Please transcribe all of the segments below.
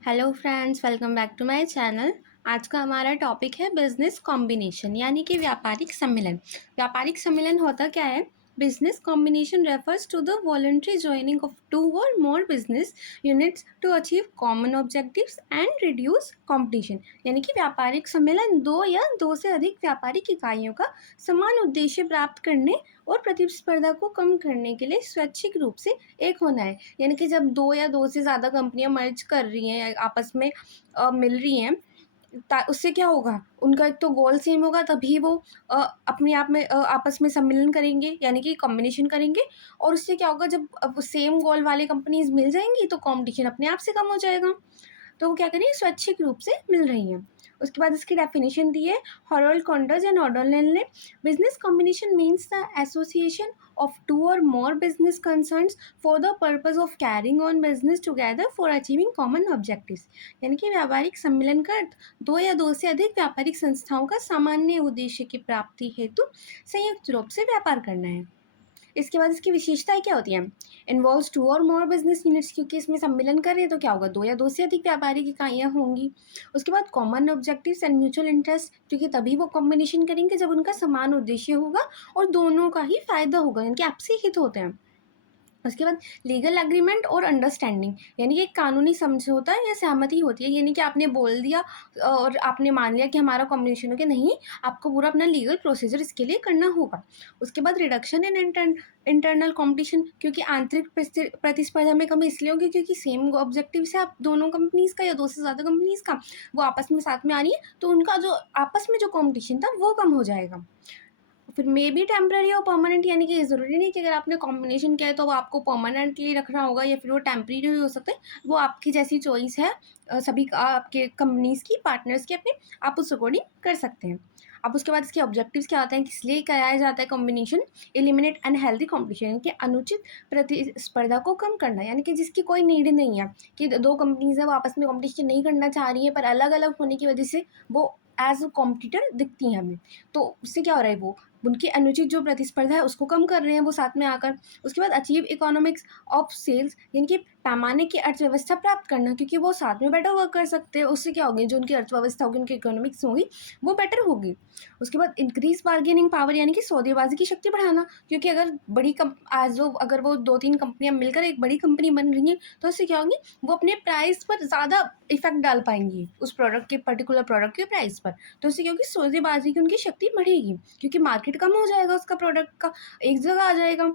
Hello friends, welcome back to my channel. आज का हमारा टॉपिक है बिजनेस कॉम्बिनेशन यानी कि व्यापारिक सम्मेलन। व्यापारिक सम्मेलन होता क्या है? Business combination refers to the voluntary joining of two और more business units to achieve common objectives and reduce competition. यानी कि व्यापारिक सम्मेलन दो या दो से अधिक व्यापारिक इकाइयों का समान उद्देश्य प्राप्त करने और प्रतिस्पर्धा को कम करने के लिए स्वैच्छिक रूप से एक होना है। यानी कि जब दो या दो से ज़्यादा कंपनियां मर्ज कर रही हैं, आपस में मिल रही हैं, उससे क्या होगा? उनका एक तो गोल सेम होगा, तभी वो अपने आप में आपस में सम्मिलन करेंगे यानी कि कॉम्बिनेशन करेंगे। और उससे क्या होगा, जब अब सेम गोल वाली कंपनीज मिल जाएंगी तो कंपटीशन अपने आप से कम हो जाएगा। तो वो क्या करेंगे, स्वैच्छिक रूप से मिल रही हैं। उसके बाद इसकी डेफिनेशन दी है हॉरोल्ड कॉन्टर्स एंड ऑर्डरलैंड ने। Business combination means the association of two or more business concerns for the purpose of carrying on business together for achieving common objectives। यानी कि व्यापारिक सम्मेलन का अर्थ दो या दो से अधिक व्यापारिक संस्थाओं का सामान्य उद्देश्य की प्राप्ति हेतु संयुक्त रूप से व्यापार करना है। इसके बाद इसकी विशेषताएं क्या होती हैं? इन्वॉल्व्स टू और मोर बिजनेस यूनिट्स, क्योंकि इसमें सम्मेलन कर रहे हैं तो क्या होगा, दो या दो से अधिक व्यापारिक इकाइयां होंगी। उसके बाद common objectives and mutual interest, क्योंकि तभी वो कॉम्बिनेशन करेंगे जब उनका समान उद्देश्य होगा और दोनों का ही फायदा होगा, यानी कि आपसी हित होते हैं। उसके बाद लीगल एग्रीमेंट और अंडरस्टैंडिंग, यानी कि एक कानूनी समझौता या सहमति होती है। यानी कि आपने बोल दिया और आपने मान लिया कि हमारा कॉम्बिनेशन हो गया, नहीं, आपको पूरा अपना लीगल प्रोसीजर इसके लिए करना होगा। उसके बाद रिडक्शन इन इंटरनल कंपटीशन, क्योंकि आंतरिक प्रतिस्पर्धा में कमी इसलिए होगी क्योंकि सेम ऑब्जेक्टिव से आप दोनों कंपनीज का या दो से ज़्यादा कंपनीज का वो आपस में साथ में आ रही है, तो उनका जो आपस में जो कॉम्पिटिशन था वो कम हो जाएगा। फिर मे बी टेम्पररी और परमानेंट, यानी कि ज़रूरी नहीं कि अगर आपने कॉम्बिनेशन किया है तो वो आपको परमानेंटली रखना होगा या फिर वो टेम्पररी भी हो सकता है। वो आपकी जैसी चॉइस है, सभी आपके कंपनीज की, पार्टनर्स की अपने, आप उस अकॉर्डिंग कर सकते हैं। अब उसके बाद इसके ऑब्जेक्टिव्स क्या होते हैं, किस लिए कराया जाता है कॉम्बिनेशन? एलिमिनेट अनहेल्दी कॉम्पिटिशन, यानी कि अनुचित प्रतिस्पर्धा को कम करना। यानी कि जिसकी कोई नीड नहीं है, कि दो कंपनीज है वो आपस में कॉम्पिटिशन नहीं करना चाह रही है, पर अलग अलग होने की वजह से वो एज अ कॉम्पिटिटर दिखती हैं हमें, तो उससे क्या हो रहा है, वो उनकी अनुचित जो प्रतिस्पर्धा है उसको कम कर रहे हैं वो साथ में आकर। उसके बाद अचीव इकोनॉमिक्स ऑफ सेल्स, यानी कि पैमाने की अर्थव्यवस्था प्राप्त करना, क्योंकि वो साथ में बेटर वर्क कर सकते हैं। उससे क्या होगी, जो उनकी अर्थव्यवस्था होगी, उनकी इकोनॉमिक्स होगी, वो बेटर होगी। उसके बाद इंक्रीज बार्गेनिंग पावर, यानी कि सौदेबाजी की शक्ति बढ़ाना, क्योंकि अगर अगर वो दो तीन कंपनियां मिलकर एक बड़ी कंपनी बन रही हैं तो उससे क्या होगी, वो अपने प्राइस पर ज़्यादा इफेक्ट डाल पाएंगी, उस प्रोडक्ट के, पर्टिकुलर प्रोडक्ट के प्राइस पर। तो उससे क्या होगी, सौदेबाजी की उनकी शक्ति बढ़ेगी, क्योंकि मार्केट कम हो जाएगा उसका, प्रोडक्ट का एक जगह आ जाएगा।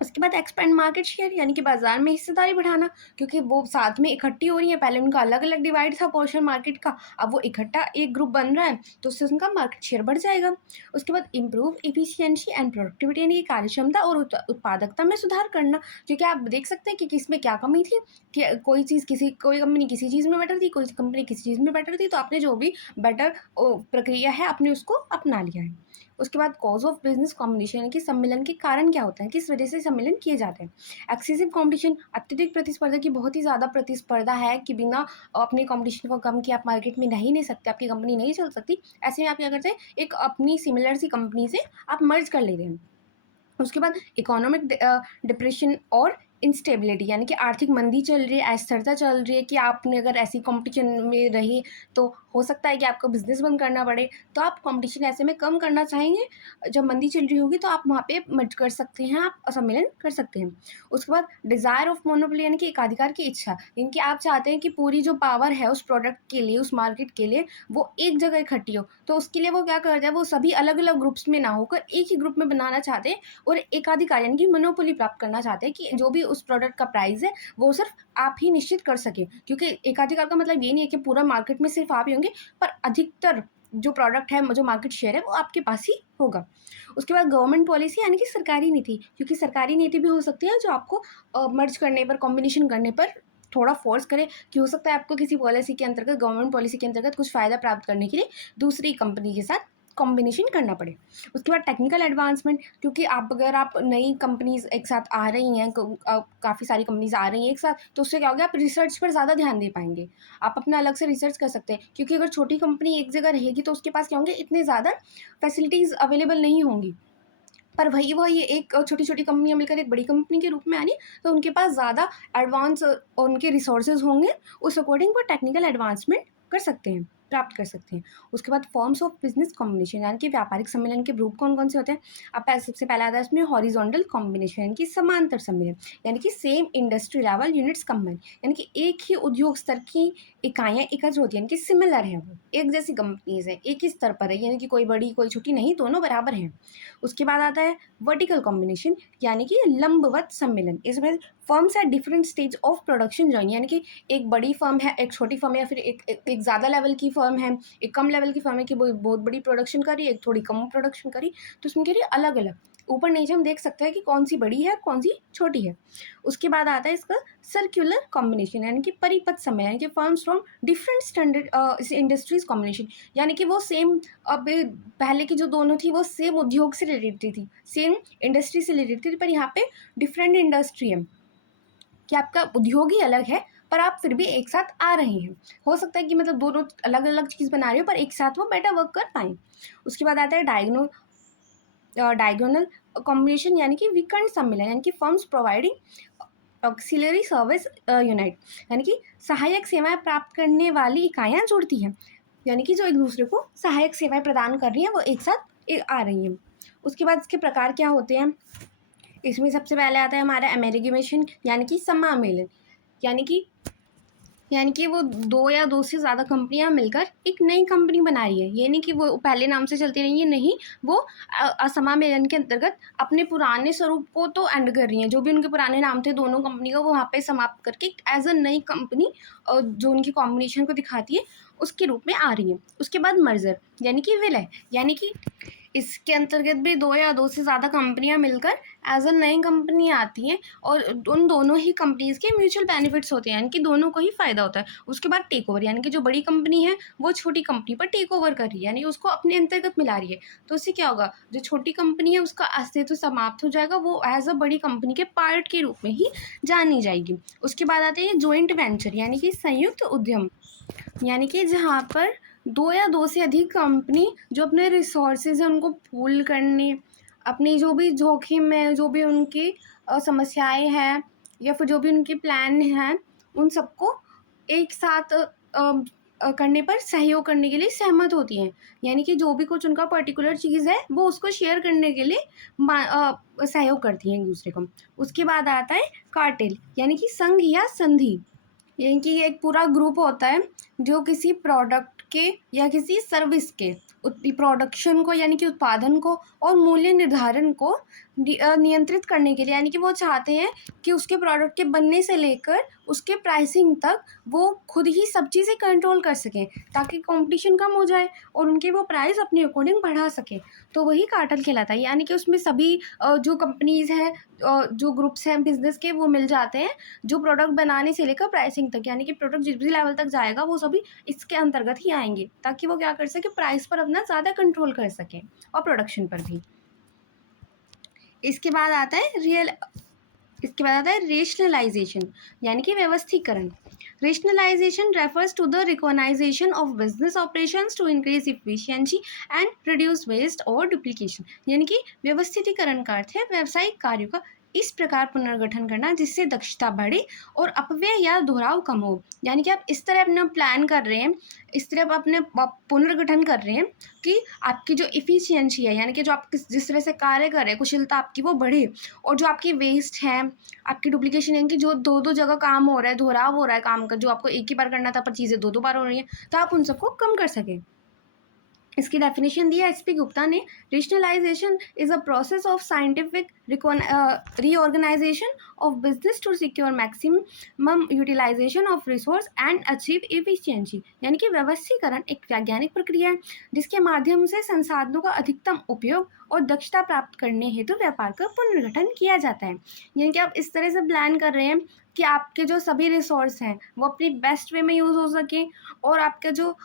उसके बाद एक्सपेंड मार्केट शेयर, यानी कि बाजार में हिस्सेदारी बढ़ाना, क्योंकि वो साथ में इकट्ठी हो रही है। पहले उनका अलग अलग डिवाइड था पोर्शन मार्केट का, अब वो इकट्ठा एक ग्रुप बन रहा है तो उससे उनका मार्केट शेयर बढ़ जाएगा। उसके बाद इम्प्रूव इफिशियंसी एंड प्रोडक्टिविटी, यानी कि कार्यक्षमता और उत्पादकता में सुधार करना, क्योंकि आप देख सकते हैं कि किसमें क्या कमी थी, कि कोई कंपनी किसी चीज़ में बेटर थी, कोई कंपनी किसी चीज़ में बेटर थी, तो आपने जो भी बेटर प्रक्रिया है आपने उसको अपना लिया है। उसके बाद कॉज ऑफ बिजनेस कॉम्बिनेशन, यानी कि सम्मेलन के कारण क्या होता है, किस वजह से सम्मेलन किए जाते हैं? एक्सेसिव कंपटीशन, अत्यधिक प्रतिस्पर्धा, की बहुत ही ज़्यादा प्रतिस्पर्धा है कि बिना अपने कंपटीशन को कम किए आप मार्केट में नहीं ले सकते, आपकी कंपनी नहीं चल सकती। ऐसे में आप क्या करते हैं, एक अपनी सिमिलर सी कंपनी से आप मर्ज कर लेते हैं। उसके बाद इकोनॉमिक डिप्रेशन और इंस्टेबिलिटी, यानी कि आर्थिक मंदी चल रही है, अस्थिरता चल रही है, कि आपने अगर ऐसी कंपटीशन में रहे तो हो सकता है कि आपको बिजनेस बंद करना पड़े, तो आप कंपटीशन ऐसे में कम करना चाहेंगे। जब मंदी चल रही होगी तो आप वहाँ पे मर्ज कर सकते हैं, आप सम्मेलन कर सकते हैं। उसके बाद डिज़ायर ऑफ मोनोपोली, यानी कि एकाधिकार की इच्छा, यानी कि आप चाहते हैं कि पूरी जो पावर है उस प्रोडक्ट के लिए, उस मार्केट के लिए, वो एक जगह इकट्ठी हो। तो उसके लिए वो क्या करते हैं, वो सभी अलग अलग ग्रुप्स में ना होकर एक ही ग्रुप में बनाना चाहते हैं और एकाधिकार यानी कि मोनोपोली प्राप्त करना चाहते हैं, कि जो भी उस प्रोडक्ट का प्राइस है वो सिर्फ आप ही निश्चित कर सके। क्योंकि एकाधिकार का मतलब ये नहीं है कि पूरा मार्केट में सिर्फ आप ही होंगे, पर अधिकतर जो प्रोडक्ट है, जो मार्केट शेयर है, वो आपके पास ही होगा। उसके बाद गवर्नमेंट पॉलिसी, यानी कि सरकारी नीति, क्योंकि सरकारी नीति भी हो सकती है जो आपको मर्ज करने पर, कॉम्बिनेशन करने पर थोड़ा फोर्स करे, कि हो सकता है आपको किसी पॉलिसी के अंतर्गत, गवर्नमेंट पॉलिसी के अंतर्गत कुछ फ़ायदा प्राप्त करने के लिए दूसरी कंपनी के साथ कॉम्बिनेशन करना पड़े। उसके बाद टेक्निकल एडवांसमेंट, क्योंकि अगर आप नई कंपनीज एक साथ आ रही हैं, काफ़ी सारी कंपनीज आ रही हैं एक साथ, तो उससे क्या होगा, आप रिसर्च पर ज़्यादा ध्यान दे पाएंगे, आप अपना अलग से रिसर्च कर सकते हैं। क्योंकि अगर छोटी कंपनी एक जगह रहेगी तो उसके पास क्या होंगे, इतने ज़्यादा फैसिलिटीज़ अवेलेबल नहीं होंगी, पर वही वो ये एक छोटी-छोटी कंपनियाँ मिलकर एक बड़ी कंपनी के रूप में आनी, तो उनके पास ज़्यादा एडवांस उनके रिसोर्सेज़ होंगे, उस अकॉर्डिंग वो टेक्निकल एडवांसमेंट कर सकते हैं, प्राप्त कर सकते हैं। उसके बाद फॉर्म्स ऑफ बिज़नेस कॉम्बिनेशन यानी कि व्यापारिक सम्मेलन के रूप कौन-कौन से होते हैं? अब सबसे पहला आता है इसमें हॉरिज़ॉन्टल कॉम्बिनेशन यानी कि समांतर सम्मेलन, यानी कि same industry level units combine, यानी कि एक ही उद्योग स्तर की इकाइयाँ एकत्र होती हैं, यानी कि सिमिलर हैं वो, एक जैसी कंपनीज़ हैं, एक ही स्तर पर है, यानी कि कोई बड़ी, कोई छोटी नहीं, दोनों बराबर हैं। उसके बाद आता है वर्टिकल कॉम्बिनेशन यानी कि लंबवत सम्मेलन। इसमें firms at different stage of production join, यानी कि एक बड़ी फर्म है, एक छोटी फर्म है, या फिर एक ज़्यादा लेवल की फर्म है, एक कम लेवल की फर्म है कि वो बहुत बड़ी प्रोडक्शन कर रही है, एक थोड़ी कम प्रोडक्शन करी, तो उसमें कह रही है अलग अलग, ऊपर नीचे हम देख सकते हैं कि कौन सी बड़ी है कौन सी छोटी है। उसके बाद आता है इसका सर्कुलर कॉम्बिनेशन यानी कि परिपथ सम्मेलन, यानी कि firms from different standard industries combination, यानी कि वो सेम, अब पहले की जो दोनों थी वो सेम उद्योग से रिलेटेड थी, सेम इंडस्ट्री से रिलेटेड थी, पर यहाँ पे डिफरेंट इंडस्ट्री है कि आपका उद्योग ही अलग है, पर आप फिर भी एक साथ आ रहे हैं। हो सकता है कि मतलब दोनों अलग अलग चीज़ बना रहे हो पर एक साथ वो बेटर वर्क कर पाएँ। उसके बाद आता है डायगोनल कॉम्बिनेशन यानी कि विकर्ण सम्मेलन, यानी कि firms providing auxiliary service unite, यानी कि सहायक सेवाएं प्राप्त करने वाली इकाइयाँ जुड़ती हैं, यानी कि जो एक दूसरे को सहायक सेवाएं प्रदान कर रही हैं वो एक साथ आ रही हैं। उसके बाद इसके प्रकार क्या होते हैं? इसमें सबसे पहले आता है हमारा एमेरिगेशन यानी कि समामेलन, यानी कि वो दो या दो से ज़्यादा कंपनियां मिलकर एक नई कंपनी बना रही है। ये नहीं कि वो पहले नाम से चलती रही है, नहीं, वो असमामेलन के अंतर्गत अपने पुराने स्वरूप को तो एंड कर रही हैं, जो भी उनके पुराने नाम थे दोनों कंपनी का वो वहाँ पे समाप्त करके एज अ नई कंपनी जो उनकी कॉम्बिनेशन को दिखाती है उसके रूप में आ रही है। उसके बाद मर्जर यानी कि विलय, यानी कि इसके अंतर्गत भी दो या दो से ज़्यादा कंपनियां मिलकर एज अ नई कंपनी आती हैं और उन दोनों ही कंपनीज़ के म्यूचुअल बेनिफिट्स होते हैं, यानी कि दोनों को ही फ़ायदा होता है। उसके बाद टेक ओवर, यानी कि जो बड़ी कंपनी है वो छोटी कंपनी पर टेक ओवर कर रही है, यानी उसको अपने अंतर्गत मिला रही है। तो उससे क्या होगा, जो छोटी कंपनी है उसका अस्तित्व समाप्त हो जाएगा, वो एज अ बड़ी कंपनी के पार्ट के रूप में ही जानी जाएगी। उसके बाद आते हैं जॉइंट वेंचर यानी कि संयुक्त उद्यम, यानी कि जहाँ पर दो या दो से अधिक कंपनी जो अपने रिसोर्सेज हैं उनको पूल करने, अपनी जो भी जोखिम है, जो भी उनकी समस्याएं हैं या फिर जो भी उनके प्लान हैं, उन सबको एक साथ करने पर सहयोग करने के लिए सहमत होती हैं, यानी कि जो भी कुछ उनका पर्टिकुलर चीज़ है वो उसको शेयर करने के लिए सहयोग करती हैं एक दूसरे को। उसके बाद आता है कार्टेल यानी कि संघ या संधि, यानी कि एक पूरा ग्रुप होता है जो किसी प्रोडक्ट के या किसी सर्विस के प्रोडक्शन को यानी कि उत्पादन को और मूल्य निर्धारण को नियंत्रित करने के लिए, यानी कि वो चाहते हैं कि उसके प्रोडक्ट के बनने से लेकर उसके प्राइसिंग तक वो खुद ही सब चीज़ें कंट्रोल कर सकें ताकि कंपटीशन कम हो जाए और उनके वो प्राइस अपने अकॉर्डिंग बढ़ा सकें। तो वही कार्टेल कहलाता है, यानी कि उसमें सभी जो कंपनीज़ हैं, जो ग्रुप्स हैं बिजनेस के, वो मिल जाते हैं, जो प्रोडक्ट बनाने से लेकर प्राइसिंग तक, यानी कि प्रोडक्ट जिस भी लेवल तक जाएगा वो सभी इसके अंतर्गत ही आएंगे ताकि वो क्या कर सके, प्राइस पर अपना ज़्यादा कंट्रोल कर सकें और प्रोडक्शन पर भी। इसके बाद आता है रेशनलाइजेशन यानी कि व्यवस्थीकरण। Rationalisation refers to the recognition of business operations to increase efficiency and reduce waste or duplication, यानी कि व्यवस्थितीकरण का अर्थ है व्यावसायिक कार्यों का इस प्रकार पुनर्गठन करना जिससे दक्षता बढ़े और अपव्यय या दोहराव कम हो, यानी कि आप इस तरह अपना प्लान कर रहे हैं, इस तरह आप अपने पुनर्गठन कर रहे हैं कि आपकी जो इफ़िशियंसी है, यानी कि जो आप जिस तरह से कार्य कर रहे हैं कुशलता आपकी वो बढ़े, और जो आपकी वेस्ट है, आपकी डुप्लीकेशन, यानी कि जो दो दो जगह काम हो रहा है, दोहराव हो रहा है काम का, जो आपको एक ही बार करना था पर चीज़ें दो दो बार हो रही हैं, तो आप उन सबको कम कर सकें। इसकी डेफिनेशन दी है एसपी गुप्ता ने। Rationalisation is a process of scientific reorganization of business to secure maximum utilization of resource and achieve efficiency, यानी कि व्यवस्थीकरण एक वैज्ञानिक प्रक्रिया है जिसके माध्यम से संसाधनों का अधिकतम उपयोग और दक्षता प्राप्त करने हेतु व्यापार का पुनर्गठन किया जाता है। यानी कि आप इस तरह से प्लान कर रहे हैं कि आपके जो सभी रिसोर्स हैं वो अपनी बेस्ट वे में यूज़ हो सकें और आपका जो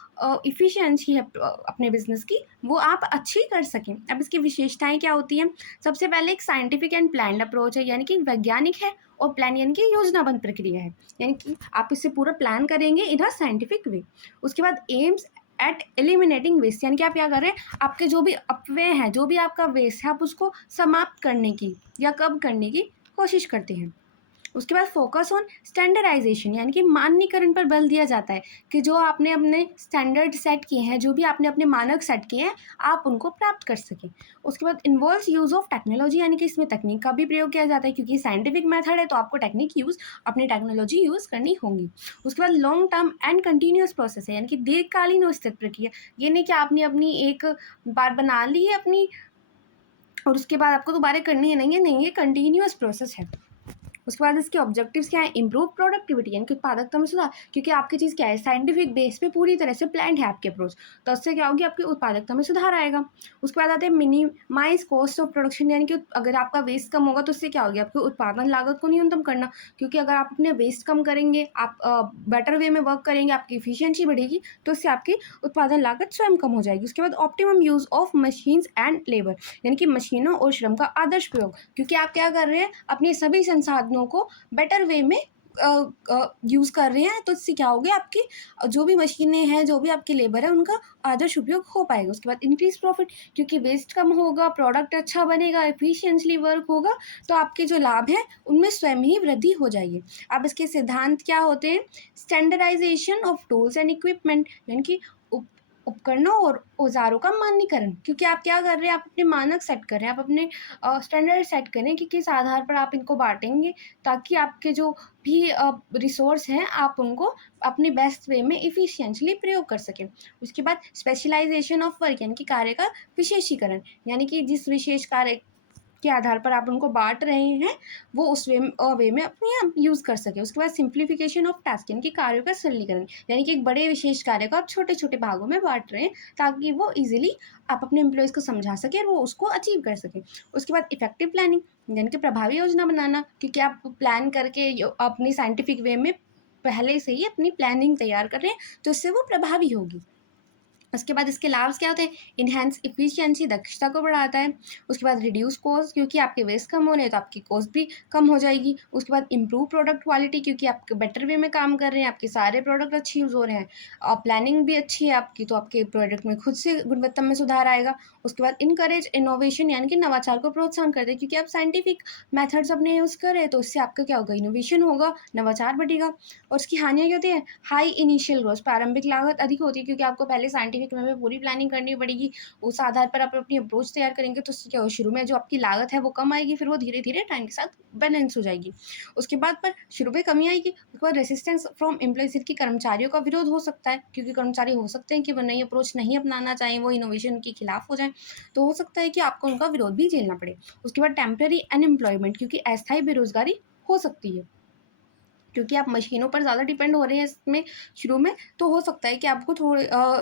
इफ़िशियंसी है अपने बिजनेस की वो आप अच्छी कर सकें। अब इसकी विशेषताएं क्या होती हैं? सबसे पहले एक साइंटिफिक एंड प्लान्ड अप्रोच है, यानी कि वैज्ञानिक है, और प्लान यानी कि योजनाबद्ध प्रक्रिया है, यानी कि आप इससे पूरा प्लान करेंगे इन अ साइंटिफिक वे। उसके बाद एम्स एट एलिमिनेटिंग वेस्ट, यानी कि आप क्या कर रहे हैं, आपके जो भी अपव्यय हैं, जो भी आपका वेस्ट है, आप उसको समाप्त करने की या कम करने की कोशिश करते हैं। उसके बाद फोकस ऑन स्टैंडर्डाइजेशन, यानी कि मानकीकरण पर बल दिया जाता है कि जो आपने अपने स्टैंडर्ड सेट किए हैं, जो भी आपने अपने मानक सेट किए हैं, आप उनको प्राप्त कर सकें। उसके बाद इन्वॉल्व्स यूज़ ऑफ टेक्नोलॉजी, यानी कि इसमें तकनीक का भी प्रयोग किया जाता है, क्योंकि साइंटिफिक मेथड है तो आपको अपनी टेक्नोलॉजी यूज़ करनी होगी। उसके बाद long term and continuous process है, यानी कि दीर्घकालीन और स्थिर प्रक्रिया। ये नहीं कि आपने अपनी एक बार बना ली है अपनी और उसके बाद आपको दोबारा करनी है, नहीं, ये कंटिन्यूस प्रोसेस है। उसके बाद इसके ऑब्जेक्टिव्स क्या है, इंप्रूव प्रोडक्टिविटी, यानी कि उत्पादकता में सुधार, क्योंकि आपकी चीज़ क्या है, साइंटिफिक बेस पे पूरी तरह से प्लान्ड है आपके अप्रोच, तो उससे क्या होगी, आपकी उत्पादकता में सुधार आएगा। उसके बाद आते हैं मिनिमाइज कॉस्ट ऑफ प्रोडक्शन, यानी कि अगर आपका वेस्ट कम होगा तो उससे क्या होगी, आपकी उत्पादन लागत को न्यूनतम करना, क्योंकि अगर आप अपने वेस्ट कम करेंगे, आप बेटर वे में वर्क करेंगे, आपकी इफिशियंसी बढ़ेगी, तो उससे आपकी उत्पादन लागत स्वयं कम हो जाएगी। उसके बाद optimum use of machines and labour, यानी कि मशीनों और श्रम का आदर्श प्रयोग, क्योंकि आप क्या कर रहे हैं, अपने सभी संसाधनों को बेटर वे में यूज़ कर रहे हैं, तो इससे क्या होगी, आपकी जो भी मशीनें हैं, जो भी आपकी लेबर है, उनका आदर्श उपयोग हो पाएगा। उसके बाद इंक्रीज प्रॉफिट, क्योंकि वेस्ट कम होगा, प्रोडक्ट अच्छा बनेगा, एफिशिएंटली वर्क होगा, तो आपके जो लाभ हैं उनमें स्वयं ही वृद्धि हो जाएगी। अब इसके सिद्धांत क्या होते हैं, standardisation of tools and equipment, यानी कि उपकरणों और औजारों का मानकीकरण, क्योंकि आप क्या कर रहे हैं, आप अपने मानक सेट कर रहे हैं, आप अपने स्टैंडर्ड सेट करें कि किस आधार पर आप इनको बांटेंगे, ताकि आपके जो भी रिसोर्स हैं, आप उनको अपने बेस्ट वे में इफिशियंटली प्रयोग कर सकें। उसके बाद स्पेशलाइजेशन ऑफ वर्क, यानी कि कार्य का विशेषीकरण, यानी कि जिस विशेष कार्य के आधार पर आप उनको बांट रहे हैं, वो उस वे में अपने आप यूज़ कर सके। उसके बाद सिंप्लीफिकेशन ऑफ टास्क, यानी कि कार्यों का सरलीकरण, यानी कि एक बड़े विशेष कार्य को आप छोटे छोटे भागों में बांट रहे हैं, ताकि वो इजीली आप अपने एम्प्लॉयज़ को समझा सकें और वो उसको अचीव कर सकें। उसके बाद इफेक्टिव प्लानिंग, यानी कि प्रभावी योजना बनाना, क्योंकि आप प्लान करके अपनी साइंटिफिक वे में पहले से ही अपनी प्लानिंग तैयार कर रहे हैं, तो इससे वो प्रभावी होगी। उसके बाद इसके लाभ क्या होते हैं, इन्हेंस इफिशियंसी, दक्षता को बढ़ाता है। उसके बाद रिड्यूस कॉस्ट, क्योंकि आपके वेस्ट कम हो रहे हैं तो आपकी कॉस्ट भी कम हो जाएगी। उसके बाद इंप्रूव प्रोडक्ट क्वालिटी, क्योंकि आप बेटर वे में काम कर रहे हैं, आपके सारे प्रोडक्ट अच्छे यूज़ हो रहे हैं, और प्लानिंग भी अच्छी है आपकी, तो आपके प्रोडक्ट में खुद से गुणवत्ता में सुधार आएगा। उसके बाद इनकरेज इनोवेशन, यानी कि नवाचार को प्रोत्साहन करते हैं, क्योंकि आप साइंटिफिक मेथड्स अपने यूज़ कर रहे हैं, तो इससे आपका क्या होगा, इनोवेशन होगा, नवाचार बढ़ेगा। और उसकी हानियाँ क्या होती है, हाई इनिशियल ग्रोथ, प्रारंभिक लागत अधिक होती है, क्योंकि आपको पहले साइंटिफिक वे में पूरी प्लानिंग करनी पड़ेगी, उस आधार पर आप अपनी अप्रोच तैयार करेंगे, तो उससे क्या होगा, शुरू में जो आपकी लागत है वो कम आएगी, फिर वो धीरे धीरे टाइम के साथ बैलेंस हो जाएगी। उसके बाद पर शुरू में कमी आएगी, उसके बाद रेसिस्टेंस फ्रॉम एम्प्लॉयज, की कर्मचारियों का विरोध हो सकता है, क्योंकि कर्मचारी हो सकते हैं कि वो नई अप्रोच नहीं अपनाना चाहें, वो इनोवेशन के खिलाफ हो जाएं, तो हो सकता है कि आपको उनका विरोध भी झेलना पड़े। उसके बाद टेम्पररी अनएम्प्लॉयमेंट, क्योंकि अस्थायी बेरोजगारी हो सकती है, क्योंकि आप मशीनों पर ज़्यादा डिपेंड हो रहे हैं इसमें शुरू में, तो हो सकता है कि आपको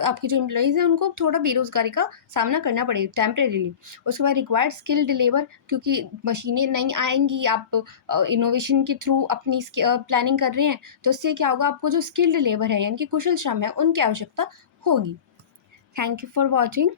आपके जो एम्प्लॉयज़ हैं उनको थोड़ा बेरोज़गारी का सामना करना पड़े टेम्परेरीली। उसके बाद रिक्वायर्ड स्किल डिलीवर, क्योंकि मशीनें नहीं आएंगी, आप इनोवेशन के थ्रू अपनी प्लानिंग कर रहे हैं, तो इससे क्या होगा, आपको जो स्किल्ड लेबर है, यानी कि कुशल श्रम है, उनकी आवश्यकता होगी। Thank you for watching.